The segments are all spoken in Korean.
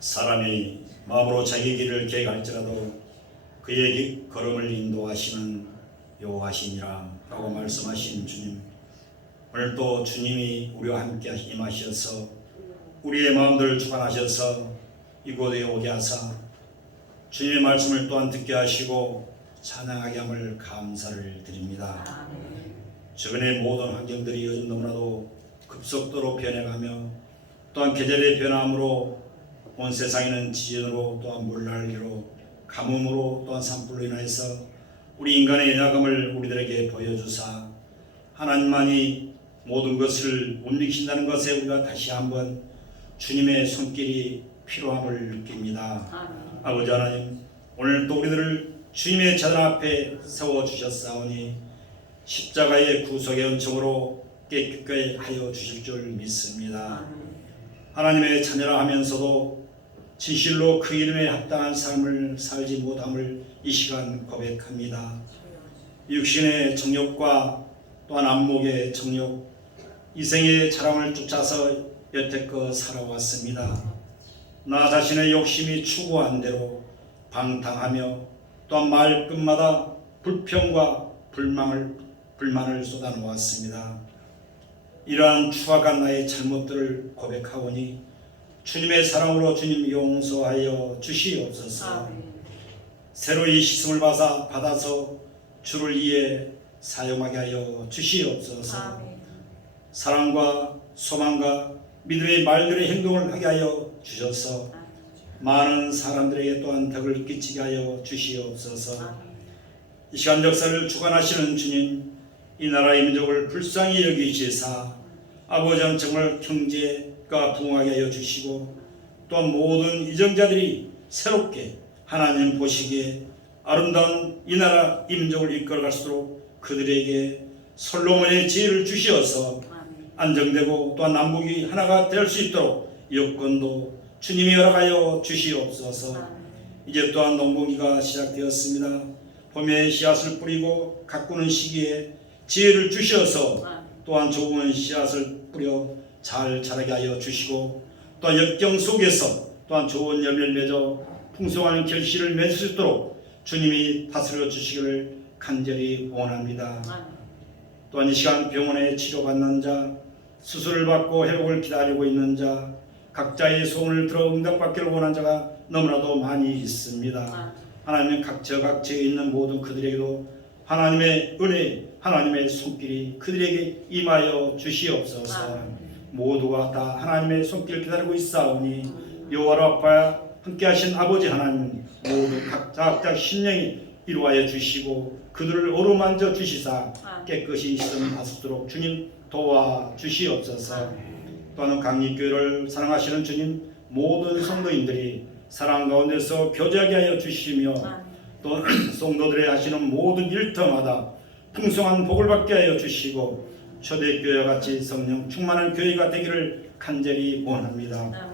사람이 마음으로 자기 길을 계획할지라도 그의 걸음을 인도하시는 여호와시니라 라고 말씀하신 주님, 오늘 또 주님이 우리와 함께 임하셔서 우리의 마음들을 주관하셔서 이곳에 오게 하사 주님의 말씀을 또한 듣게 하시고 찬양하게 함을 감사를 드립니다. 최근의 모든 환경들이 요즘 너무나도 급속도로 변해가며 또한 계절의 변함으로 온 세상에는 지진으로 또한 물난리로 가뭄으로 또한 산불로 인해서 우리 인간의 연약함을 우리들에게 보여주사 하나님만이 모든 것을 움직이신다는 것에 우리가 다시 한번 주님의 손길이 필요함을 느낍니다. 아버지 하나님, 오늘 또 우리들을 주님의 재단 앞에 세워주셨사오니 십자가의 구속의 은총으로 깨끗하게 하여 주실 줄 믿습니다. 하나님의 자녀라 하면서도 진실로 그 이름에 합당한 삶을 살지 못함을 이 시간 고백합니다. 육신의 정욕과 또한 안목의 정욕, 이생의 자랑을 쫓아서 여태껏 살아왔습니다. 나 자신의 욕심이 추구한 대로 방탕하며 또한 말끝마다 불평과 불만을 쏟아놓았습니다. 이러한 추악한 나의 잘못들을 고백하오니 주님의 사랑으로 주님 용서하여 주시옵소서. 새로이 씻음을 받아서 주를 위해 사용하게 하여 주시옵소서. 사랑과 소망과 믿음의 말들의 행동을 하게 하여 주셔서 많은 사람들에게 또한 덕을 끼치게 하여 주시옵소서. 이 시간 역사를 주관하시는 주님, 이 나라의 민족을 불쌍히 여기시사 아버지는 정말 경제가 부흥하게 하여 주시고 또한 모든 이정자들이 새롭게 하나님 보시기에 아름다운 이 나라 이 민족을 이끌어갈 수 있도록 그들에게 솔로몬의 지혜를 주시어서 안정되고 또한 남북이 하나가 될 수 있도록 여건도 주님이 허락하여 주시옵소서. 이제 또한 농번기가 시작되었습니다. 봄에 씨앗을 뿌리고 가꾸는 시기에 지혜를 주셔서 또한 좋은 씨앗을 뿌려 잘 자라게 하여 주시고 또한 역경 속에서 또한 좋은 열매를 맺어 풍성한 결실을 맺을 수 있도록 주님이 다스려 주시기를 간절히 원합니다. 또한 이 시간 병원에 치료받는 자, 수술을 받고 회복을 기다리고 있는 자, 각자의 소원을 들어 응답받기를 원하는 자가 너무나도 많이 있습니다. 하나님은 각처에 있는 모든 그들에게도 하나님의 은혜, 하나님의 손길이 그들에게 임하여 주시옵소서. 모두가 다 하나님의 손길을 기다리고 있사오니 여호와로 아파 함께하신 아버지 하나님, 모두 각자 심령이 이루하여 주시고 그들을 어루만져 주시사 깨끗이 씻음하시도록 주님 도와 주시옵소서. 또한 강립교회를 사랑하시는 주님, 모든 성도인들이 사랑 가운데서 교제하게 하여 주시며 또 성도들의 하시는 모든 일터마다 풍성한 복을 받게 하여 주시고 초대교회와 같이 성령 충만한 교회가 되기를 간절히 원합니다.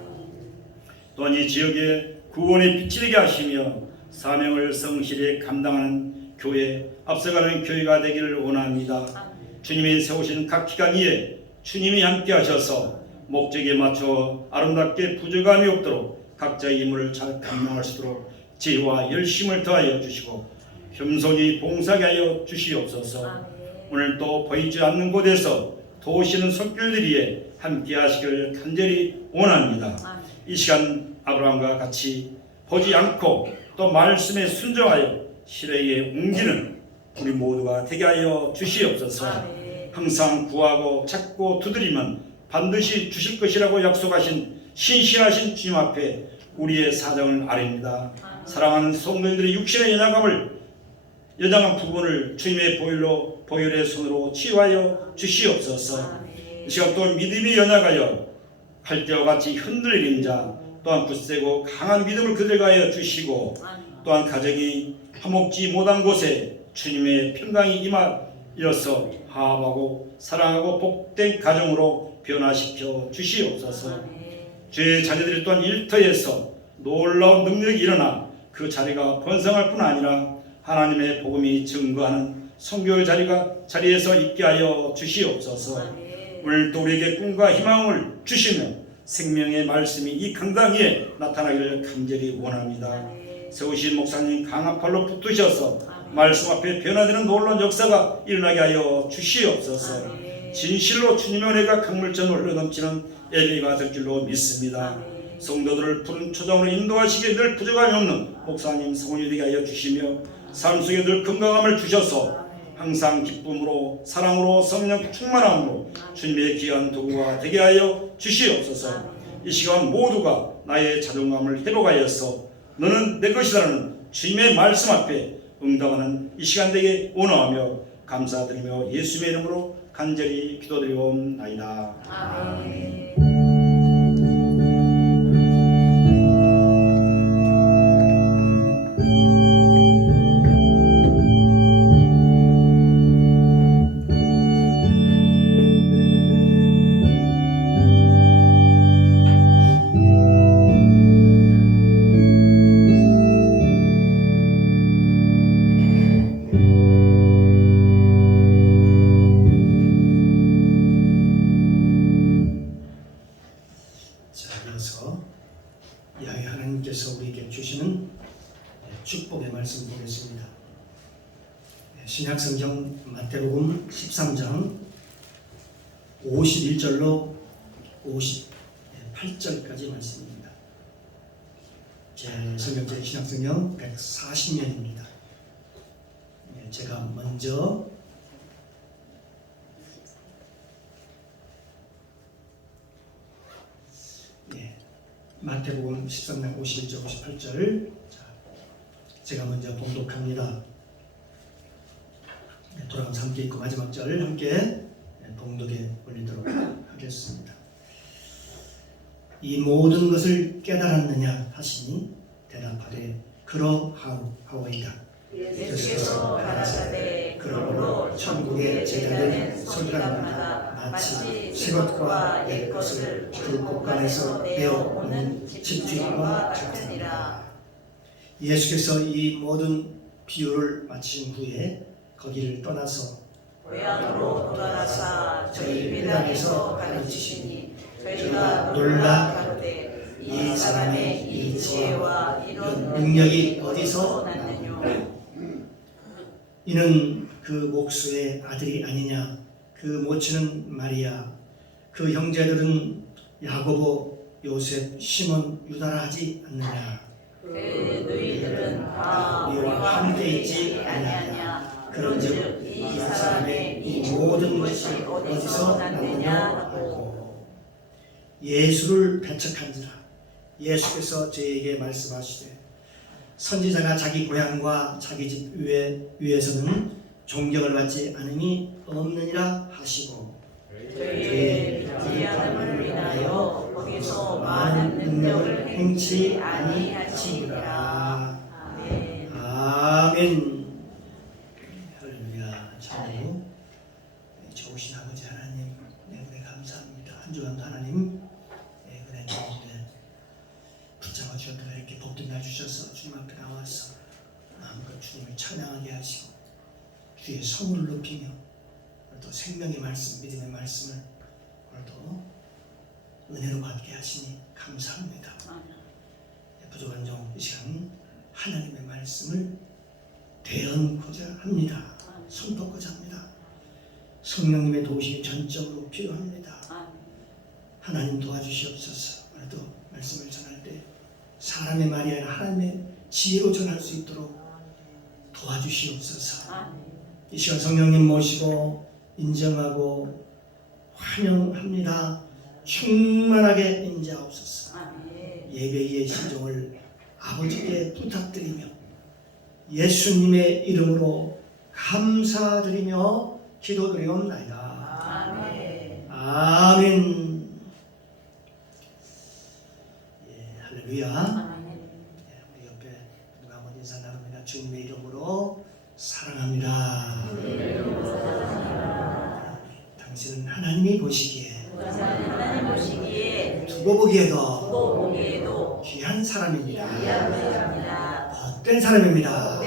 또한 이 지역에 구원의 빛이 되게 하시며 사명을 성실히 감당하는 교회, 앞서가는 교회가 되기를 원합니다. 주님이 세우신 각 기간 위에 주님이 함께 하셔서 목적에 맞춰 아름답게 부족함이 없도록 각자의 임무를 잘 감당할 수 있도록 지혜와 열심을 더하여 주시고 겸손히 봉사하게 하여 주시옵소서. 오늘 또 보이지 않는 곳에서 도우시는 손길들이에 함께 하시기를 간절히 원합니다. 이 시간 아브라함과 같이 보지 않고 또 말씀에 순종하여 실행에 옮기는 우리 모두가 되게 하여 주시옵소서. 항상 구하고 찾고 두드리면 반드시 주실 것이라고 약속하신 신실하신 주님 앞에 우리의 사정을 아뢰입니다. 사랑하는 성도님들의 육신의 연약한 부분을 주님의 보혈의 손으로 치유하여 주시옵소서. 이 시간 또한 믿음이 연약하여 갈대와 같이 흔들리는 자, 또한 굳세고 강한 믿음을 그들에게 하여 주시고 또한 가정이 화목지 못한 곳에 주님의 평강이 임하여서 화합하고 사랑하고 복된 가정으로 변화시켜 주시옵소서. 주의 자녀들이 또한 일터에서 놀라운 능력이 일어나 그 자리가 번성할 뿐 아니라 하나님의 복음이 증거하는 선교의 자리에서 있게 하여 주시옵소서. 오늘 또 우리에게 꿈과 희망을 주시며 생명의 말씀이 이 강당에 나타나기를 간절히 원합니다. 세우신 목사님 강한 팔로 붙드셔서 말씀 앞에 변화되는 놀라운 역사가 일어나게 하여 주시옵소서. 진실로 주님의 은혜가 강물처럼 흘러넘치는 예배가 될 줄로 믿습니다. 성도들을 푸른 초장으로 인도하시기에 늘 부족함이 없는 목사님 성원이 되게 하여 주시며 삶 속에 늘 건강함을 주셔서 항상 기쁨으로 사랑으로 성령 충만함으로 주님의 귀한 도구가 되게 하여 주시옵소서. 이 시간 모두가 나의 자존감을 회복하여서 너는 내 것이라는 주님의 말씀 앞에 응답하는 이 시간 되게 원하며 감사드리며 예수의 이름으로 간절히 기도드리옵나이다. 아멘. 야훼 하나님께서 우리에게 주시는 축복의 말씀 보겠습니다. 신약성경 마태복음 13장 51절로 58절까지 말씀입니다. 제 성경제 신약성경 140년입니다. 제가 먼저 마태복음 13장 51절 58절 제가 먼저 봉독합니다. 돌아가면서 함께 읽고 마지막 절 함께 봉독에 올리도록 하겠습니다. 이 모든 것을 깨달았느냐 하시니 대답하되 그러하오이다. 예수께서 가라사대 그러므로 천국의 제자는 소리감마다 마치 새것과 옛것을 그 곳간에서 내어오는 집주인과 같으니라. 예수께서 이 모든 비유를 마친 후에 거기를 떠나서 고향으로 돌아가사 저희 회당에서 가르치시니 저희가 놀라 가로되 이 사람의 이 지혜와 이런 능력이 어디서 났느뇨. 이는 그 목수의 아들이 아니냐. 그 모친은 마리아, 그 형제들은 야고보, 요셉, 시몬, 유다라 하지 않느냐. 그 너희들은 다 우리와 함께 있지 아니하냐. 그런즉 이 사람의 이 모든 것이 어디서 났느냐 하고 예수를 배척한지라. 예수께서 저에게 말씀하시되 선지자가 자기 고향과 자기 집 위에서는 존경을 받지 않음이 없느니라 하시고 저희의 믿지 않음을 인하여 거기서 많은 능력을 행치 아니하시니라. 아멘. 아멘. 할렐루야. 참으로 좋으신 아버지 하나님, 은혜 감사합니다. 한 주간도 하나님 은혜 가운데 붙잡아 주셔서 이렇게 복도 내주셔서 주님 앞에 나와서 마음껏 주님을 찬양하게 하시고 주의 성을 높이며 오늘도 생명의 말씀, 믿음의 말씀을 오늘도 은혜로 받게 하시니 감사합니다. 부족한 종 이 시간 하나님의 말씀을 대언고자 합니다. 선포하고자 합니다. 성령님의 도우심이 전적으로 필요합니다. 하나님 도와주시옵소서. 오늘도 말씀을 전할 때 사람의 말이 아니라 하나님의 지혜로 전할 수 있도록 도와주시옵소서. 이 시간 성령님 모시고 인정하고 환영합니다. 충만하게 인자하옵소서. 예배의 신종을 아버지께 부탁드리며 예수님의 이름으로 감사드리며 기도드리옵나이다. 아멘. 아멘. 할렐루야. 우리 옆에 누가 한번 인사 나눕니다. 주님의 이름으로 사랑합니다. 당신은 하나님이 보시기에 두고 보기에도 귀한 사람입니다. 복된 사람입니다.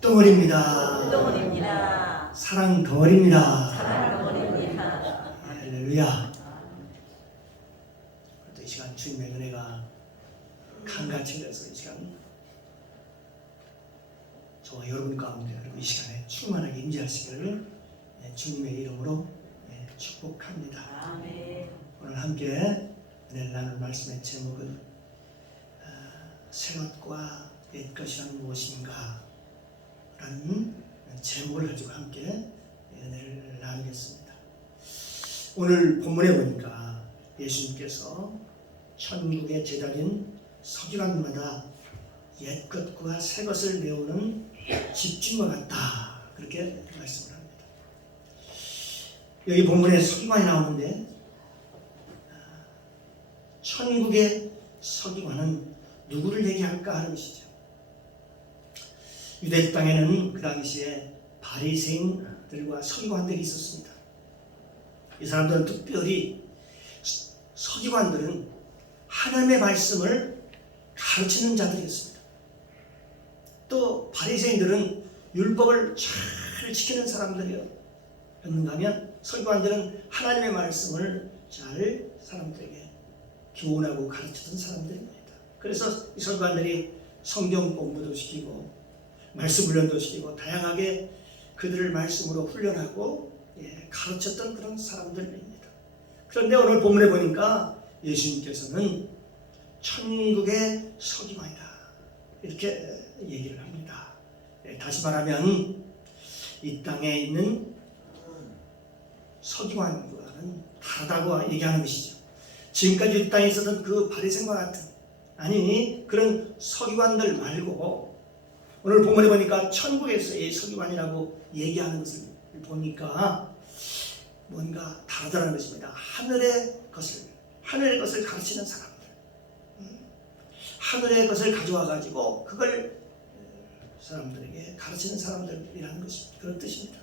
복덩어리입니다. 사랑 덩어리입니다. 할렐루야. 주님의 은혜가 강같이 흘러서 이 시간 저와 여러분 가운데 그리고 이 시간에 충만하게 임재하시기를 주님의 이름으로 축복합니다. 아멘. 오늘 함께 은혜를 나눌 말씀의 제목은 새것과 옛것이란 무엇인가 라는 제목을 가지고 함께 은혜를 나누겠습니다. 오늘 본문에 보니까 예수님께서 천국의 제자인 서기관마다 옛것과 새것을 메우는 집중과 같다 그렇게 말씀을 합니다. 여기 본문에 서기관이 나오는데 천국의 서기관은 누구를 얘기할까 하는 것이죠. 유대 땅에는 그 당시에 바리새인들과 서기관들이 있었습니다. 이 사람들은 특별히 서기관들은 하나님의 말씀을 가르치는 자들이었습니다. 또 바리새인들은 율법을 잘 지키는 사람들이었는가 하면 서기관들은 하나님의 말씀을 잘 사람들에게 교훈하고 가르치던 사람들입니다. 그래서 이 서기관들이 성경 공부도 시키고 말씀 훈련도 시키고 다양하게 그들을 말씀으로 훈련하고 가르쳤던 그런 사람들입니다. 그런데 오늘 본문에 보니까 예수님께서는 천국의 서기관이다 이렇게 얘기를 합니다. 다시 말하면 이 땅에 있는 서기관과는 다르다고 얘기하는 것이죠. 지금까지 이 땅에 있었던 그 바리새인과 같은 아니 그런 서기관들 말고 오늘 본문에 보니까 천국에서의 서기관이라고 얘기하는 것을 보니까 뭔가 다르다는 것입니다. 하늘의 것을 가르치는 사람들, 하늘의 것을 가져와 가지고 그걸 사람들에게 가르치는 사람들이라는 것입니다. 그런 뜻입니다.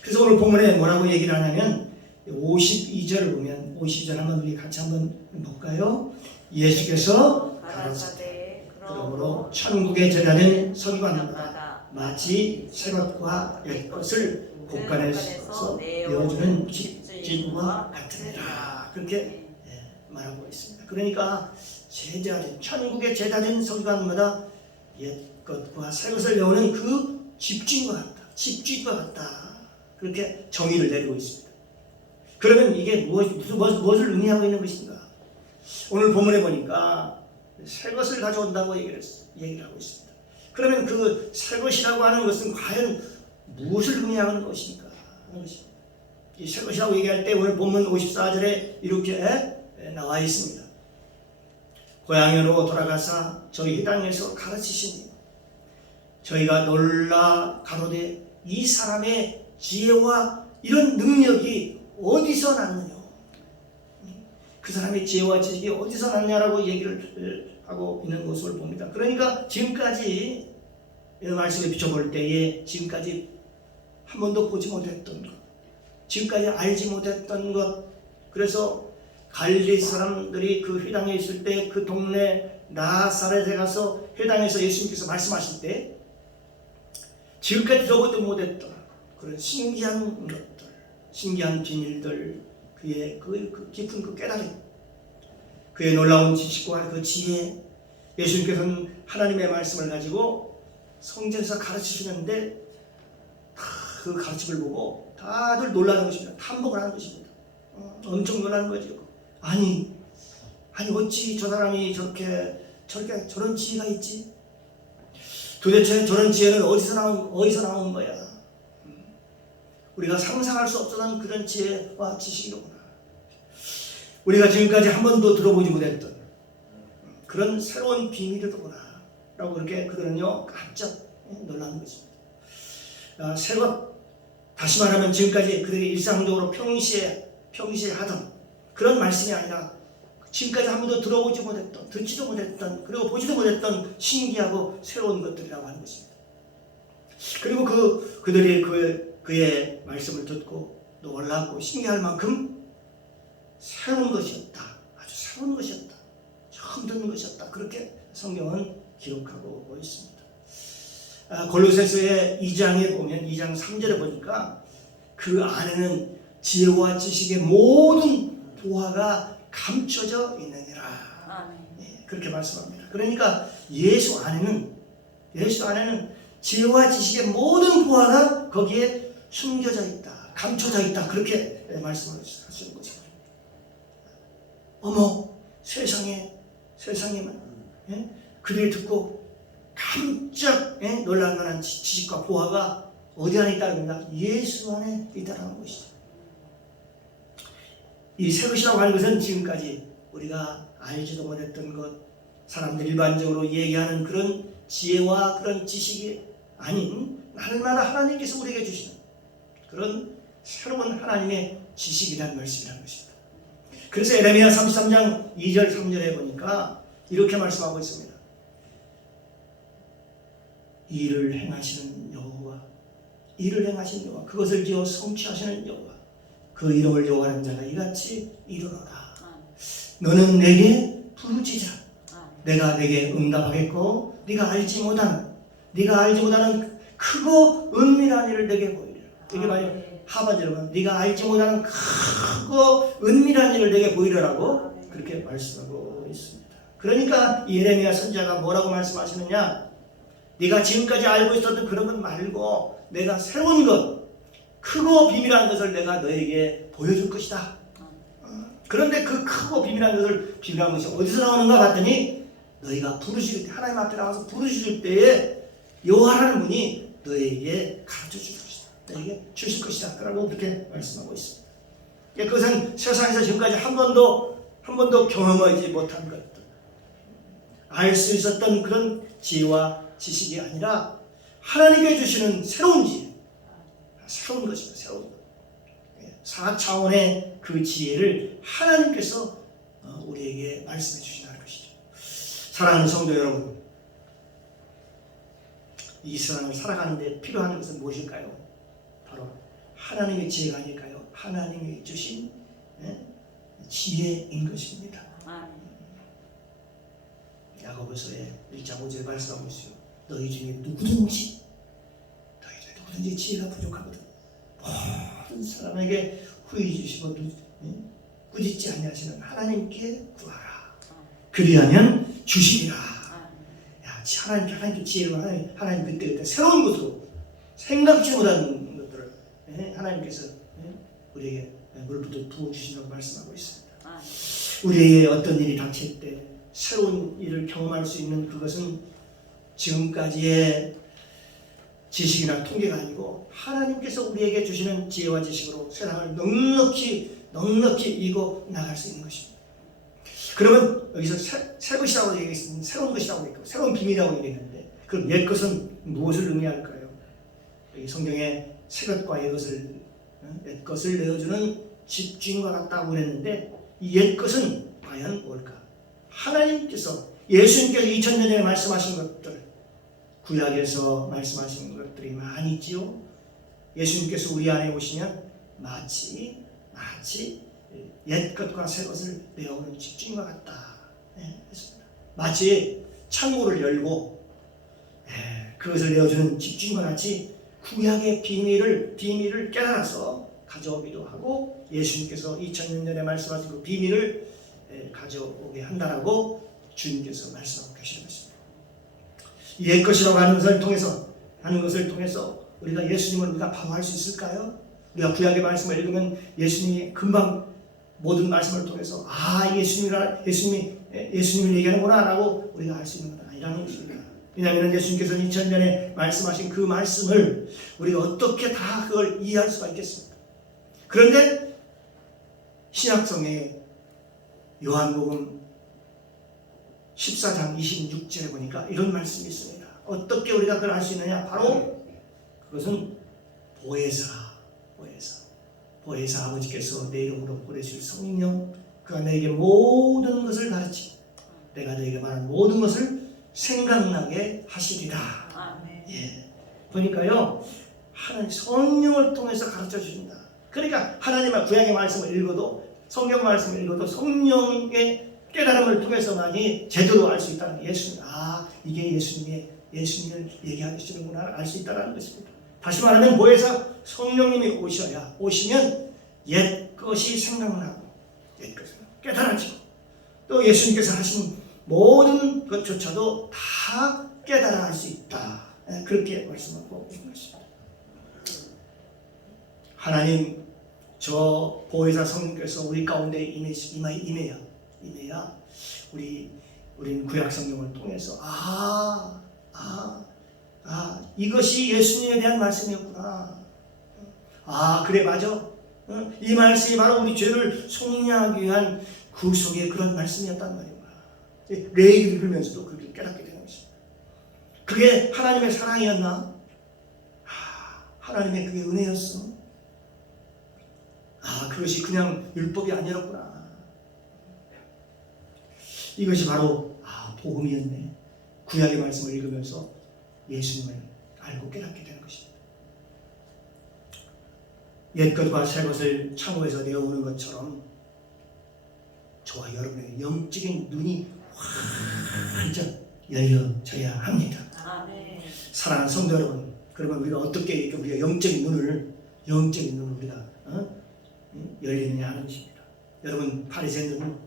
그래서 오늘 본문에 뭐라고 얘기를 하냐면 52절을 보면 52절 한번 우리 같이 한번 볼까요? 예수께서 가라사대 그러므로 천국의 제자는 서기관마다 마치 새것과 옛것을 곳간에서 내어주는 집진과 같으니라 그렇게 말하고 있습니다. 그러니까 천국의 제자된 서기관마다 옛것과 새것을 내오는 그 집주인과 같다 그렇게 정의를 내리고 있습니다. 그러면 이게 무엇을 의미하고 있는 것인가? 오늘 본문에 보니까 새것을 가져온다고 얘기를 하고 있습니다. 그러면 그 새것이라고 하는 것은 과연 무엇을 의미하는 것인가 하는 것입니다. 이 새것이라고 얘기할 때 오늘 본문 54절에 이렇게 나와 있습니다. 고향으로 돌아가사 저희 땅에서 가르치시니 저희가 놀라 가로되 이 사람의 지혜와 이런 능력이 어디서 났느냐? 그 사람의 지혜와 지식이 어디서 났냐라고 얘기를 하고 있는 모습을 봅니다. 그러니까 지금까지 이 말씀에 비춰볼 때에 지금까지 한 번도 보지 못했던 것, 지금까지 알지 못했던 것, 그래서 갈릴리 사람들이 그 회당에 있을 때 그 동네 나사렛에 가서 회당에서 예수님께서 말씀하실 때 지금까지 들어보지 못했던 그런 신기한 것들, 신기한 비밀들, 그의 그 깊은 그 깨달음, 그의 놀라운 지식과 그 지혜, 예수님께서는 하나님의 말씀을 가지고 성전에서 가르치시는데 그 가르침을 보고 다들 놀라는 것입니다. 탐복을 하는 것입니다. 엄청 놀라는 거죠. 아니 어찌 저 사람이 저런 지혜가 있지? 도대체 저런 지혜는 어디서 나온 거야? 우리가 상상할 수 없었던 그런 지혜와 지식이로구나. 우리가 지금까지 한 번도 들어보지 못했던 그런 새로운 비밀이로구나 라고 그렇게 그들은요 깜짝 놀라는 것입니다. 새것, 다시 말하면 지금까지 그들이 일상적으로 평시에 하던 그런 말씀이 아니라 지금까지 한 번도 들어보지 못했던, 듣지도 못했던, 그리고 보지도 못했던 신기하고 새로운 것들이라고 하는 것입니다. 그리고 그들이 그의 말씀을 듣고 놀라고 신기할 만큼 새로운 것이었다. 아주 새로운 것이었다. 처음 듣는 것이었다. 그렇게 성경은 기록하고 있습니다. 골로새서의 2장에 보면 2장 3절에 보니까 그 안에는 지혜와 지식의 모든 보화가 감춰져 있느니라 아멘. 예, 그렇게 말씀합니다. 그러니까 예수 안에는 지혜와 지식의 모든 보화가 거기에 숨겨져 있다, 감춰져 있다, 그렇게 말씀을 하시는 거죠. 어머, 세상에만 그들이 듣고 깜짝 놀랄 만한 지식과 보화가 어디 안에 있다는 겁니다. 예수 안에 있다는 것이죠. 이 새 것이라고 하는 것은 지금까지 우리가 알지도 못했던 것, 사람들 일반적으로 얘기하는 그런 지혜와 그런 지식이 아닌 날마다 하나님께서 우리에게 주시는 그런 새로운 하나님의 지식이라는 말씀이라는 것입니다. 그래서 에레미야 33장 2절 3절에 보니까 이렇게 말씀하고 있습니다. 일을 행하시는 여호와, 그것을 지어 성취하시는 여호와, 그 이름을 여호와는 자가 이같이 이르노라. 너는 내게 부르짖으라. 내가 내게 응답하겠고 네가 알지 못하는 크고 은밀한 일을 내게 보이리라. 이게 바로 하반절은 네가 알지 못하는 크고 은밀한 일을 내게 보이리라고 그렇게 말씀하고 있습니다. 그러니까 예레미야 선지자가 뭐라고 말씀하시느냐? 네가 지금까지 알고 있었던 그런 것 말고 내가 새로운 것, 크고 비밀한 것을 내가 너에게 보여줄 것이다. 그런데 그 크고 비밀한 것이 어디서 나오는가 봤더니 너희가 부르실 때, 하나님 앞에 나와서 부르실 때에 여호와라는 분이 너에게 가르쳐 줄 것이다, 너에게 주실 것이다 라고 그렇게 말씀하고 있습니다. 그것은 세상에서 지금까지 한 번도 경험하지 못한 것들, 알 수 있었던 그런 지혜와 지식이 아니라 하나님께 주시는 새로운 지혜, 새로운 것입니다. 새로운 것. 4차원의 그 지혜를 하나님께서 우리에게 말씀해 주신다는 것이죠. 사랑하는 성도 여러분, 이 세상을 살아가는 데 필요한 것은 무엇일까요? 바로 하나님의 지혜가 아닐까요? 하나님이 주신 지혜인 것입니다. 야고보서의 1장 5절에 말씀하고 있어요. 너희 중에 누구든지 지혜가 부족하거든 모든 사람에게 후히 주시고 꾸짖지 아니하시는 하나님께 구하라. 그리하면 주시리라. 하나님께 지혜를 하나님 그때 새로운 것으로 생각지 못한 것들을 하나님께서 우리에게 물부터 부어주신다고 말씀하고 있습니다. 우리의 어떤 일이 닥칠 때 새로운 일을 경험할 수 있는 그것은 지금까지의 지식이나 통계가 아니고 하나님께서 우리에게 주시는 지혜와 지식으로 세상을 넉넉히 이고 나갈 수 있는 것입니다. 그러면 여기서 새 것이라고 얘기했습니다. 새로운 것이라고 했고 새로운 비밀이라고 얘기했는데 그럼 옛 것은 무엇을 의미할까요? 여기 성경에 새 것과 옛 것을 내어주는 집주인과 같다고 그랬는데 이 옛 것은 과연 뭘까? 하나님께서 예수님께서 2000년 전에 말씀하신 것들, 구약에서 말씀하신 것들이 많이 있지요. 예수님께서 우리 안에 오시면 마치 옛 것과 새 것을 내어오는 집주인과 같다. 했습니다. 마치 창고를 열고 그것을 내어주는 집주인과 같이 구약의 비밀을 깨달아서 가져오기도 하고 예수님께서 2000년 전에 말씀하신 그 비밀을 가져오게 한다라고 주님께서 말씀하고 계시는 것입니다. 옛 것이라고 하는 것을 통해서 우리가 예수님을 바로할 수 있을까요? 우리가 구약의 말씀을 읽으면 예수님이 금방 모든 말씀을 통해서 예수님을 얘기하는구나 라고 우리가 알 수 있는 건 아니라는 것입니다. 왜냐하면 예수님께서 2000년에 말씀하신 그 말씀을 우리가 어떻게 다 그걸 이해할 수가 있겠습니까? 그런데 신약성에 요한복음 14장 26절에 보니까 이런 말씀이 있습니다. 어떻게 우리가 그걸 알 수 있느냐? 바로 그것은 보혜사 아버지께서 내 이름으로 보내실 성령, 그가 너에게 모든 것을 가르치고 내가 너에게 말한 모든 것을 생각나게 하시리라. 보니까요, 하나님 성령을 통해서 가르쳐 주신다. 그러니까 하나님의 구약의 말씀을 읽어도 성경 말씀을 읽어도 성령의 깨달음을 통해서만이 제대로 알 수 있다는 게 이게 예수님을 얘기하시는구나 알 수 있다는 것입니다. 다시 말하면 보혜사 성령님이 오시면 옛 것이 생각나고 옛 것을 깨달아지고 또 예수님께서 하신 모든 것조차도 다 깨달아 할 수 있다. 그렇게 말씀하고 있습니다. 하나님, 저 보혜사 성령께서 우리 가운데 임해야 우리는 구약 성경을 통해서 이것이 예수님에 대한 말씀이었구나. 그래, 맞아. 이 말씀이 바로 우리 죄를 속량하기 위한 구속의 그런 말씀이었단 말이야. 레위기를 들으면서도 그렇게 깨닫게 되는 것입니다. 그게 하나님의 사랑이었나? 하나님의 그게 은혜였어. 그것이 그냥 율법이 아니었구나. 이것이 바로 복음이었네. 구약의 말씀을 읽으면서 예수님을 알고 깨닫게 되는 것입니다. 옛것과 새것을 창고에서 내어오는 것처럼 저와 여러분의 영적인 눈이 활짝 열려져야 합니다. 아멘. 사랑하는 성도 여러분, 그러면 우리가 어떻게 우리가 영적인 눈을 우리가 열리느냐 하는 것입니다. 여러분, 바리새인들은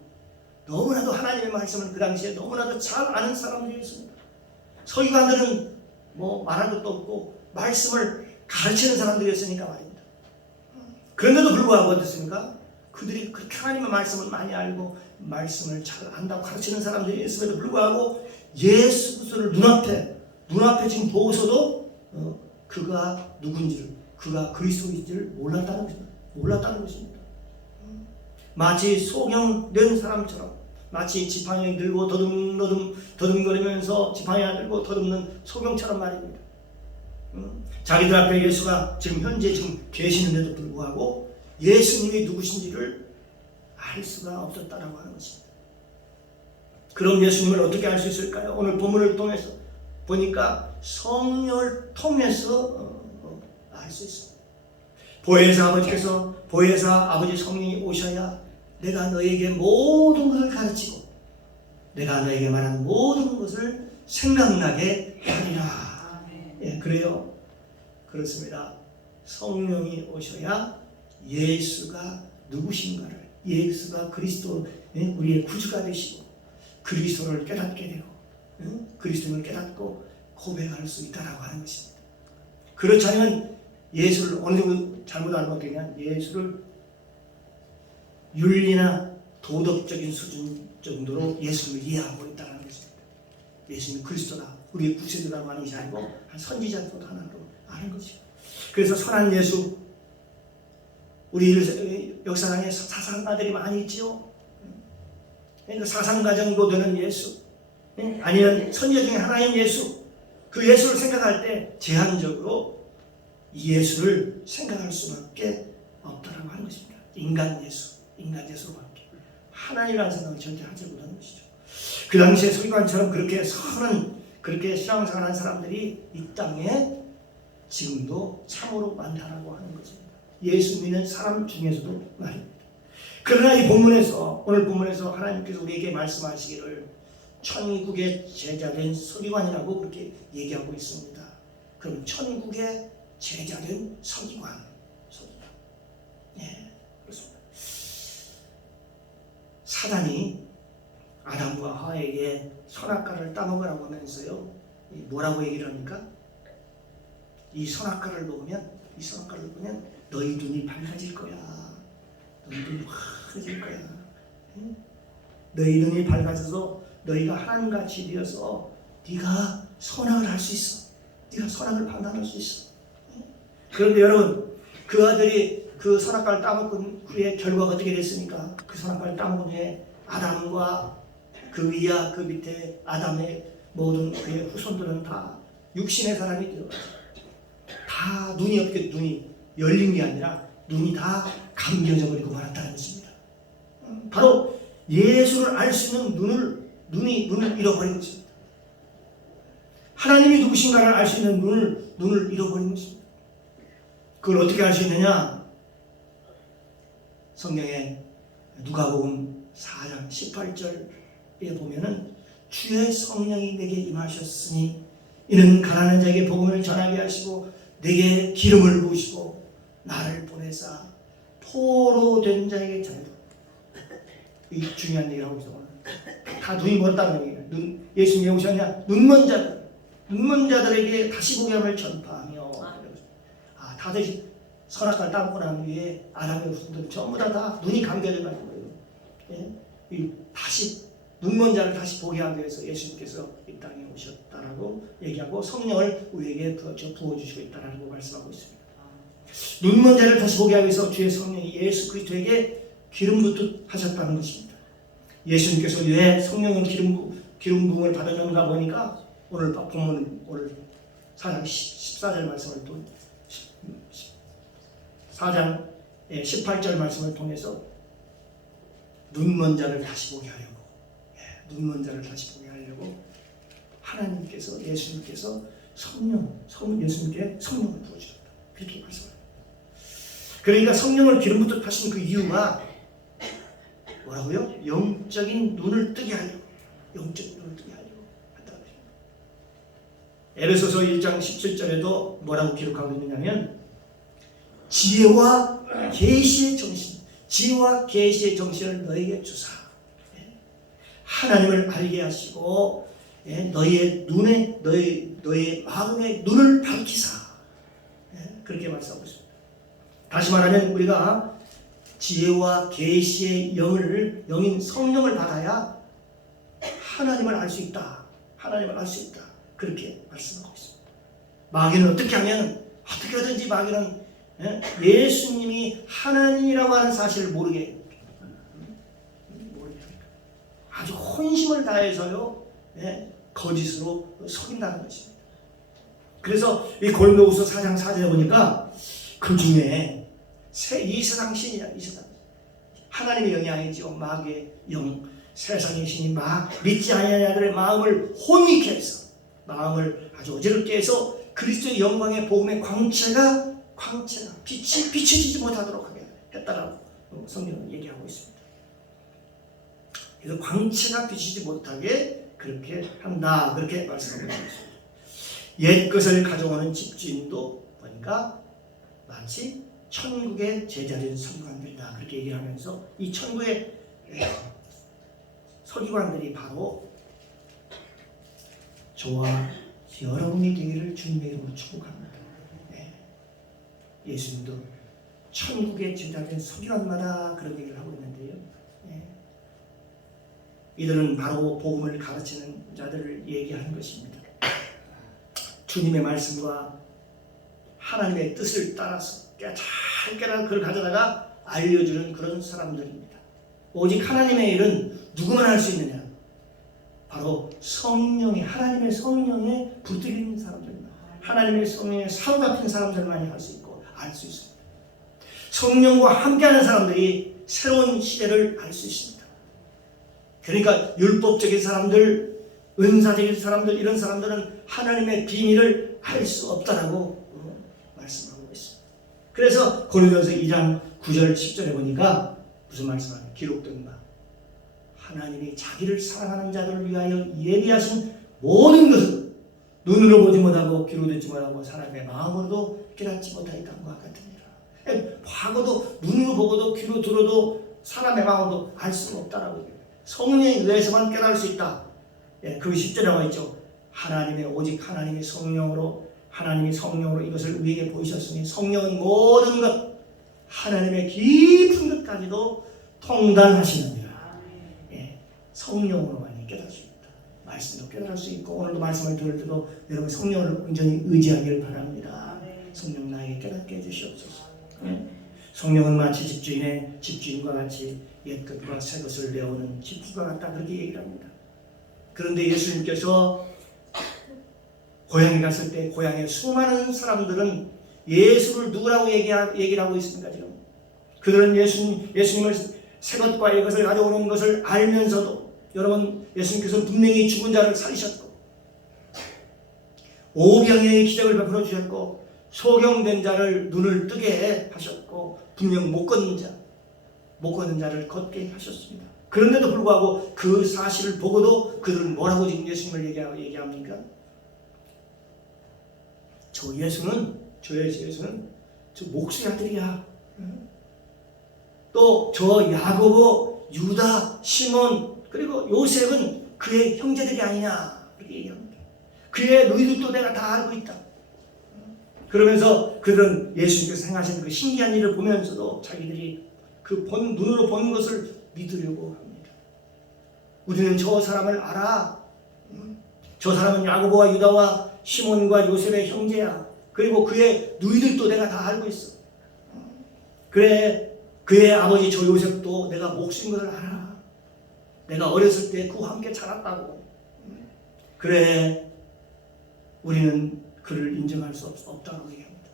너무나도 하나님의 말씀을 그 당시에 너무나도 잘 아는 사람들이었습니다. 서기관들은 말할 것도 없고 말씀을 가르치는 사람들이었으니까 말입니다. 그런데도 불구하고 어떻습니까? 그들이 그렇게 하나님의 말씀을 많이 알고 말씀을 잘 안다고 가르치는 사람들이었음에도 불구하고 예수 그리스도를 눈앞에 지금 보고서도 그가 누군지를, 그가 그리스도인지를 몰랐다는 것입니다. 마치 소경된 사람처럼, 마치 지팡이 들고 더듬거리면서 지팡이 들고 더듬는 소경처럼 말입니다. 자기들 앞에 예수가 지금 현재 계시는데도 불구하고 예수님이 누구신지를 알 수가 없었다라고 하는 것입니다. 그럼 예수님을 어떻게 알 수 있을까요? 오늘 본문을 통해서 보니까 성령을 통해서 알 수 있습니다. 보혜사 아버지 성령이 오셔야 내가 너에게 모든 것을 가르치고 내가 너에게 말한 모든 것을 생각나게 하리라. 그래요. 그렇습니다. 성령이 오셔야 예수가 누구신가를, 예수가 그리스도, 우리의 구주가 되시고 그리스도를 깨닫게 되고 그리스도를 깨닫고 고백할 수 있다라고 하는 것입니다. 그렇지 않으면 예수를 어느 정도 잘못 알고 되면 예수를 윤리나 도덕적인 수준 정도로 예수를 이해하고 있다는 것입니다. 예수님이 그리스도다, 우리의 구세주라고 하는 것이 아니고 한 선지자도 하나로 아는 것이죠. 그래서 선한 예수, 우리 역사상에 사상가들이 많이 있지요. 그러니까 사상가정도 되는 예수, 아니면 선지자 중에 하나인 예수, 그 예수를 생각할 때 제한적으로 이 예수를 생각할 수밖에 없다라고 하는 것입니다. 인간 예수로밖에 하나님이라는 생각을 절대 하지 못하는 것이죠. 그 당시에 서기관처럼 그렇게 그렇게 신앙생활한 사람들이 이 땅에 지금도 참으로 많다라고 하는 것입니다. 예수 믿는 사람 중에서도 말입니다. 그러나 이 오늘 본문에서 하나님께서 우리에게 말씀하시기를 천국의 제자된 서기관이라고 그렇게 얘기하고 있습니다. 그럼 천국의 제자된 서기관. 그렇습니다. 사단이 아담과 하와에게 선악과를 따먹으라고 하면서요, 뭐라고 얘기를 합니까? 이 선악과를 보면 너희 눈이 밝아질 거야. 너희 눈이 밝아질 거야. 너희 눈이 밝아져서 너희가 하나님같이 되어서 네가 선악을 할 수 있어. 네가 선악을 판단할 수 있어. 그런데 여러분, 그 아들이 그 선악과를 따먹은 후에 결과가 어떻게 됐습니까? 그 선악과를 따먹은 후에 아담과 그 위와 그 밑에 아담의 모든 그의 후손들은 다 육신의 사람이 되어가지고 다 눈이 열린 게 아니라 눈이 다 감겨져 버리고 말았다는 것입니다. 바로 예수를 알 수 있는 눈을 잃어버린 것입니다. 하나님이 누구신가를 알 수 있는 눈을 잃어버린 것입니다. 그걸 어떻게 알 수 있느냐? 성경에 누가복음 4장 18절에 보면은 주의 성령이 내게 임하셨으니 이는 가난한 자에게 복음을 전하게 하시고 내게 기름을 부으시고 나를 보내사 포로된 자에게 전부, 이 중요한 얘기를 하고 있어요. 다 눈이 멀었다는 얘기예요. 예수님이 오셨냐? 눈먼 자들에게 다시 보게 함을 전파하며. 다들 선악과를 따먹고 난 후에 아람의 후손들은 전부 다 눈이 감겨져 가지고요. 다시 눈먼 자를 다시 보게 하기 위해서 예수님께서 이 땅에 오셨다라고 얘기하고 성령을 우리에게 부어주시고 있다라고 말씀하고 있습니다. 눈먼 자를 다시 보게 하기 위해서 주의 성령이 예수 그리스도에게 기름 붓듯 하셨다는 것입니다. 예수님께서 왜 성령의 기름 부음을 받았는가 보니까 오늘 본문 오늘 4장 14절 말씀을 또 4장 18절 말씀을 통해서 눈먼 자를 다시 보게 하려고 눈먼 자를 다시 보게 하려고 하나님께서 예수님께서 예수님께 성령을 부어주셨다. 그렇게 말씀합니다. 그러니까 성령을 기름 붓듯 하신 그 이유가 뭐라고요? 영적인 눈을 뜨게 하려고 영적인 눈을 뜨게 하려고 한다는 것입니다. 에베소서 1장 17절에도 뭐라고 기록하고 있느냐면 지혜와 계시의 정신을 너에게 주사 하나님을 알게 하시고 너희의 마음의 눈을 밝히사 그렇게 말씀하고 있습니다. 다시 말하면 우리가 지혜와 계시의 영인 성령을 받아야 하나님을 알 수 있다. 그렇게 말씀하고 있습니다. 마귀는 어떻게 하면 어떻게든지 마귀는 예수님이 하나님이라고 하는 사실을 모르게 아주 혼심을 다해서요 거짓으로 속인다는 것입니다. 그래서 이 고린도후서 4장 4절에 보니까 그 중에 이 세상 신이야. 하나님의 영이 아니지요. 마귀의 영, 세상의 신이 믿지 아니하는 자들의 마음을 혼미케 해서 마음을 아주 어지럽게 해서 그리스도의 영광의 복음의 광채가 빛이 비춰지지 못하도록 하게 했다라고 성경은 얘기하고 있습니다. 그래서 광채가 비치지 못하게 그렇게 한다. 그렇게 말씀하고 있습니다. 옛 것을 가져오는 집주인도 보니까 마치 천국의 제자된 서기관들이다. 그렇게 얘기를 하면서 이 천국의 서기관들이 바로 저와 여러분이 되기를 주님의 이름으로 축복합니다. 예수님도 천국의 제자된 서기관마다 그런 얘기를 하고 있는데요. 이들은 바로 복음을 가르치는 자들을 얘기하는 것입니다. 주님의 말씀과 하나님의 뜻을 따라서 잘 깨달아 그걸 가져다가 알려주는 그런 사람들입니다. 오직 하나님의 일은 누구만 할 수 있느냐? 바로 하나님의 성령에 붙들린 사람들입니다. 하나님의 성령에 사로잡힌 사람들만이 할 수 있고 알 수 있습니다. 성령과 함께하는 사람들이 새로운 시대를 알 수 있습니다. 그러니까 율법적인 사람들, 은사적인 사람들 이런 사람들은 하나님의 비밀을 알 수 없다라고 말씀하고 있습니다. 그래서 고린도서 2장 9절 10절에 보니까 무슨 말씀하냐? 기록된 바 하나님이 자기를 사랑하는 자들을 위하여 예비하신 모든 것은 눈으로 보지 못하고 귀로 듣지 못하고 사람의 마음으로도 깨닫지 못하였던 것 같으니라. 과거도 눈으로 보고도 귀로 들어도 사람의 마음으로도 알 수는 없다라고 얘기해요. 성령에 의해서만 깨달을 수 있다. 그 10절에 나와 있죠. 오직 하나님이 성령으로 이것을 우리에게 보이셨으니 성령은 모든 것 하나님의 깊은 것까지도 통달하시느니라. 성령으로만 깨달을 수 있다. 말씀도 깨달을 수 있고 오늘도 말씀을 들을 때도 여러분 성령을 온전히 의지하기를 바랍니다. 성령 나에게 깨닫게 해주시옵소서. 성령은 마치 집주인과 같이 옛것과 새것을 내오는 집주가 같다. 그렇게 얘기를 합니다. 그런데 예수님께서 고향에 갔을 때 고향에 수많은 사람들은 예수를 누구라고 얘기를 하고 있습니까? 지금 그들은 예수님을 새것과 이것을 가져오는 것을 알면서도 여러분 예수님께서는 분명히 죽은 자를 살리셨고 오병이의 기적을 베풀어 주셨고 소경된 자를 눈을 뜨게 하셨고 분명 못 걷는 자를 걷게 하셨습니다. 그런데도 불구하고 그 사실을 보고도 그들은 뭐라고 지금 예수님을 얘기합니까? 저 예수는 저 목수의 아들이야. 또 저 야고보, 유다, 시몬 그리고 요셉은 그의 형제들이 아니냐 이렇게 얘기합니다. 그의 너희들도 내가 다 알고 있다. 그러면서 그들은 예수님께서 행하신 그 신기한 일을 보면서도 자기들이 그 눈으로 본 것을 믿으려고 합니다. 우리는 저 사람을 알아. 저 사람은 야고보와 유다와 시몬과 요셉의 형제야. 그리고 그의 누이들도 내가 다 알고 있어. 그래, 그의 아버지 저 요셉도 내가 목숨인 것을 알아. 내가 어렸을 때 그와 함께 자랐다고. 그래, 우리는 그를 인정할 수 없다고 얘기합니다.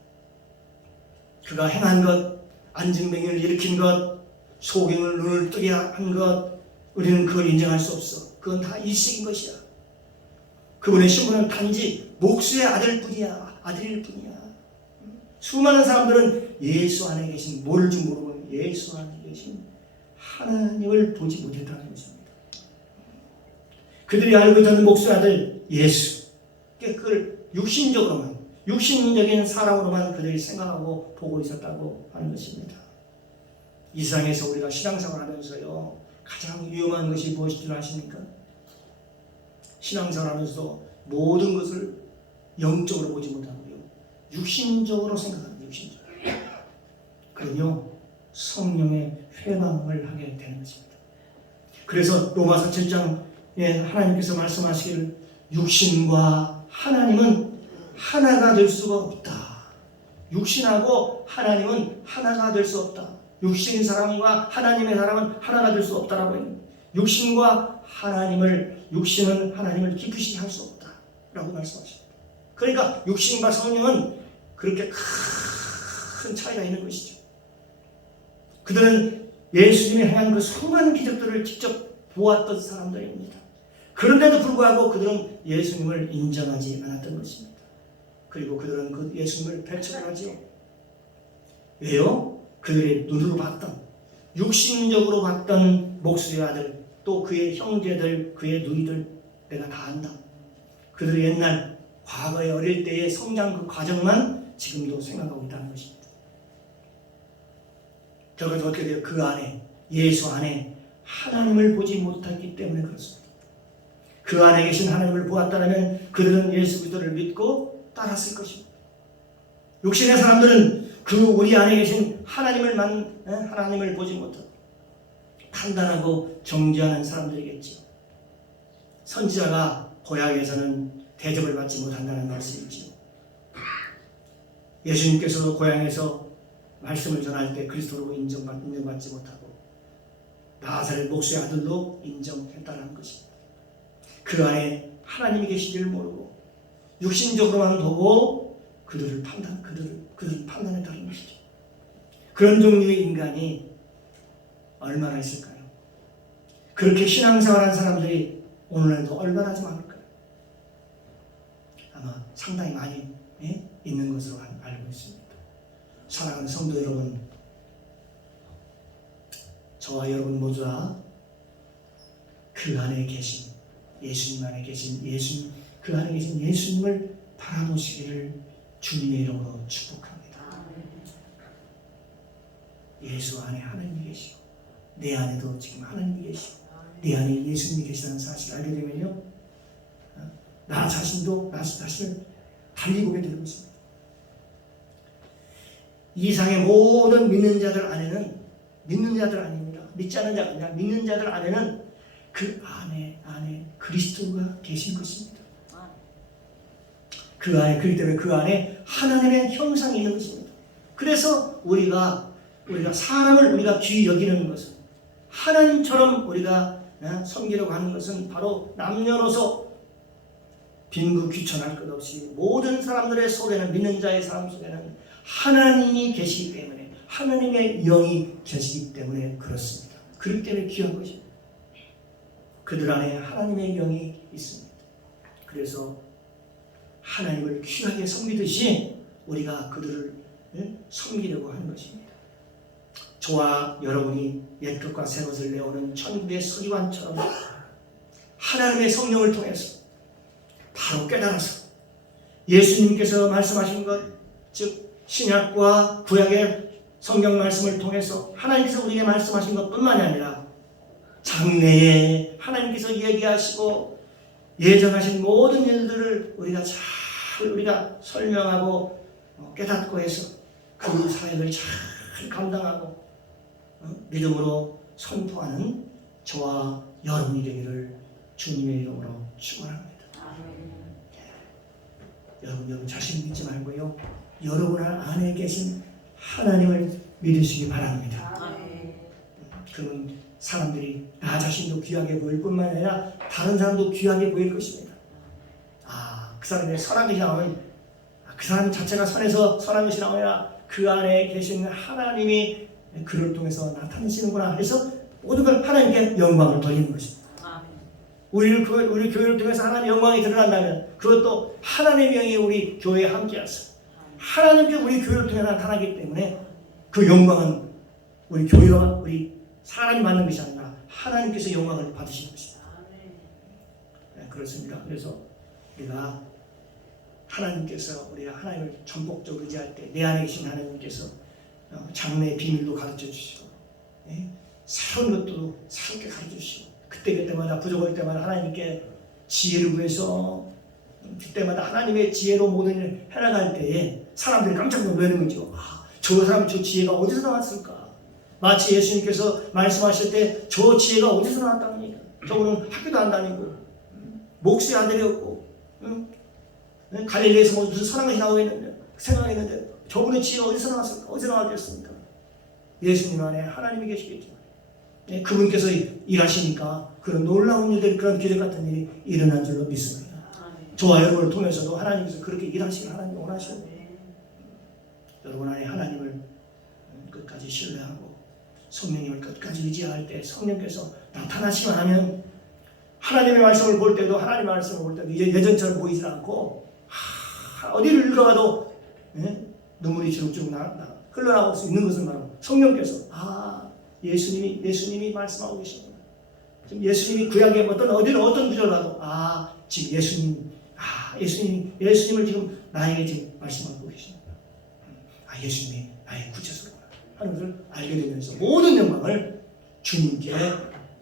그가 행한 것, 안진뱅이를 일으킨 것, 소경을 눈을 뜨게 한 것, 우리는 그걸 인정할 수 없어. 그건 다 일시인 것이야. 그분의 신분은 단지 목수의 아들일 뿐이야. 수많은 사람들은 예수 안에 계신, 모를 줄 모르고 예수 안에 계신 하나님을 보지 못했다는 것입니다. 그들이 알고 있던 목수의 아들 예수, 그걸 육신적인 사람으로만 그들이 생각하고 보고 있었다고 하는 것입니다. 이 세상에서 우리가 신앙생활 하면서요, 가장 위험한 것이 무엇인 줄 아십니까? 신앙생활 하면서도 모든 것을 영적으로 보지 못하고요, 육신적으로 생각합니다. 육신적으로. 그럼요, 성령의 회방을 하게 되는 것입니다. 그래서 로마서 7장에 하나님께서 말씀하시기를 육신과 하나님은 하나가 될 수가 없다. 육신하고 하나님은 하나가 될 수 없다. 육신인 사람과 하나님의 사람은 하나가 될 수 없다라고 해요. 육신은 하나님을 기쁘시게 할 수 없다라고 말씀하십니다. 그러니까 육신과 성령은 그렇게 큰 차이가 있는 것이죠. 그들은 예수님이 행한 그 수많은 기적들을 직접 보았던 사람들입니다. 그런데도 불구하고 그들은 예수님을 인정하지 않았던 것입니다. 그리고 그들은 그 예수님을 배척을 하지요. 왜요? 그들의 눈으로 봤던, 육신적으로 봤던 목수의 아들, 또 그의 형제들, 그의 누이들 내가 다 안다. 그들의 옛날 과거의 어릴 때의 성장 그 과정만 지금도 생각하고 있다는 것입니다. 결과적으로 어떻게 돼요? 그 안에, 예수 안에 하나님을 보지 못했기 때문에 그렇습니다. 그 안에 계신 하나님을 보았다면 그들은 예수 그리스도를 믿고 따랐을 것입니다. 육신의 사람들은 그 우리 안에 계신 하나님을 보지 못하고 판단하고 정죄하는 사람들이겠죠. 선지자가 고향에서는 대접을 받지 못한다는 말씀이지요. 예수님께서 고향에서 말씀을 전할 때 그리스도로 인정받지 못하고 나사렛 목수의 아들로 인정했다는 것입니다. 그 안에 하나님이 계시지를 모르고 육신적으로만 보고 그들을 판단했다는 것이죠. 그런 종류의 인간이 얼마나 있을까요? 그렇게 신앙생활한 사람들이 오늘날도 얼마나 좀 많을까요? 아마 상당히 많이 있는 것으로 알고 있습니다. 사랑하는 성도 여러분, 저와 여러분 모두 다 그 안에 계신 예수님 안에 계신 그 안에 계신 예수님을 바라보시기를 주님의 이름으로 축복합니다. 예수 안에 하나님이 계시고 내 안에도 지금 하나님이 계시고 내 안에 예수님이 계시다는 사실을 알게 되면요, 나 자신도 나 자신을 달리 보게 되는 것입니다. 이 세상의 모든 믿는 자들 안에는, 믿는 자들 아닙니다. 믿지 않는 자가 아니라 믿는 자들 안에는 그 안에 그리스도가 계신 것입니다. 그 안에, 그렇기 때문에 그 안에 하나님의 형상이 있는 것입니다. 그래서 우리가 사람을 우리가 귀히 여기는 것은, 하나님처럼 우리가 섬기려고 하는 것은 바로 남녀노소 빈부 귀천할 것 없이 모든 사람들의 속에는, 믿는 자의 사람 속에는 하나님이 계시기 때문에, 하나님의 영이 계시기 때문에 그렇습니다. 그렇기 때문에 귀한 것입니다. 그들 안에 하나님의 영이 있습니다. 그래서 하나님을 귀하게 섬기듯이 우리가 그들을 섬기려고 하는 것입니다. 저와 여러분이 옛것과 새것을 내오는 천국의 서기관처럼 하나님의 성령을 통해서 바로 깨달아서 예수님께서 말씀하신 것, 즉 신약과 구약의 성경 말씀을 통해서 하나님께서 우리에게 말씀하신 것뿐만이 아니라 장래에 하나님께서 얘기하시고 예정하신 모든 일들을 우리가 잘 우리가 설명하고 깨닫고 해서 그 사역을 잘 감당하고 믿음으로 선포하는 저와 여러분이 되기를 주님의 이름으로 축원합니다. 여러분 자신 믿지 말고요. 여러분 안에 계신 하나님을 믿으시기 바랍니다. 그러면 사람들이 나 자신도 귀하게 보일 뿐만 아니라 다른 사람도 귀하게 보일 것입니다. 그 사람이 선한 것이 나오면 그 사람 자체가 선해서 선한 것이 나오냐 그 안에 계신 하나님이 그를 통해서 나타내시는구나 해서 모든 걸 하나님께 영광을 돌리는 것입니다. 우리 교회를 통해서 하나님의 영광이 드러난다면 그것도 하나님의 영이 우리 교회에 함께하서 하나님께 우리 교회를 통해 나타나기 때문에 그 영광은 우리 교회와 우리 사람이 받는 것이 아니라 하나님께서 영광을 받으시는 것입니다. 그렇습니다. 그래서 우리가 하나님께서 우리가 하나님을 전폭적으로 의지할 때 내 안에 계신 하나님께서 장래의 비밀도 가르쳐 주시고 새로운 것도 새롭게 가르쳐 주시고 그때마다 부족할 때마다 하나님께 지혜를 구해서 그때마다 하나님의 지혜로 모든 일을 해나갈 때에 사람들이 깜짝 놀라는 거죠. 저 사람 저 지혜가 어디서 나왔을까? 마치 예수님께서 말씀하실 때 저 지혜가 어디서 나왔답니까? 저분은 학교도 안 다니고 목수의 아들이었고 갈릴리에서 무슨 선한 것이 나오겠는데 생각했는데 저분의 지혜가 어디서 나왔을까? 어디서 나왔겠습니까? 예수님 안에 하나님이 계시겠죠. 그분께서 일하시니까 그런 놀라운 일들 그런 기적 같은 일이 일어난 줄로 믿습니다. 저와 여러분을 통해서도 하나님께서 그렇게 일하시길 하나님 원하시고 여러분 안에 하나님을 끝까지 신뢰하고 성령님을 끝까지 의지할 때 성령께서 나타나시기만 하면 하나님의 말씀을 볼 때도 하나님의 말씀을 볼 때도 이제 예전처럼 보이지 않고 어디를 들어가도 눈물이 주룩주룩 흘러나올 수 있는 것은 바로 성령께서 예수님이 말씀하고 계시구나. 지금 예수님이 구약의 어떤 구절을 봐도 지금 예수님을 지금 나에게 지금 말씀하고 계십니다. 예수님이 나의 구주소구나 하는 것을 알게 되면서 모든 영광을 주님께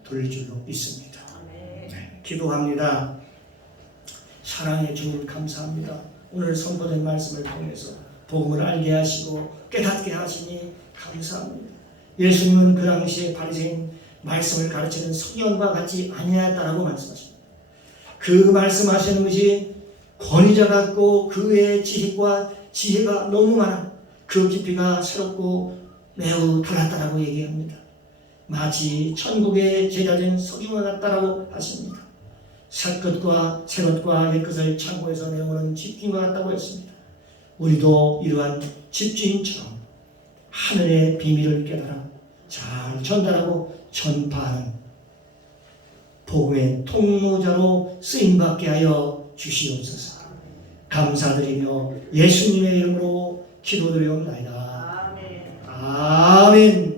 돌릴 줄로 믿습니다. 기도합니다. 사랑의 주님 감사합니다. 오늘 선포된 말씀을 통해서 복음을 알게 하시고 깨닫게 하시니 감사합니다. 예수님은 그 당시에 바리새인 말씀을 가르치는 서기관과 같이 아니하였다라고 말씀하십니다. 그 말씀하시는 것이 권위자 같고 그의 지혜가 너무 많아 그 깊이가 새롭고 매우 달랐다라고 얘기합니다. 마치 천국의 제자된 서기관 같다라고 하십니다. 새것과 옛것을 창고에서 내오는 집주인과 같다고 했습니다. 우리도 이러한 집주인처럼 하늘의 비밀을 깨달아 잘 전달하고 전파하는 복음의 통로자로 쓰임받게 하여 주시옵소서. 감사드리며 예수님의 이름으로 기도드리옵나이다. 아멘.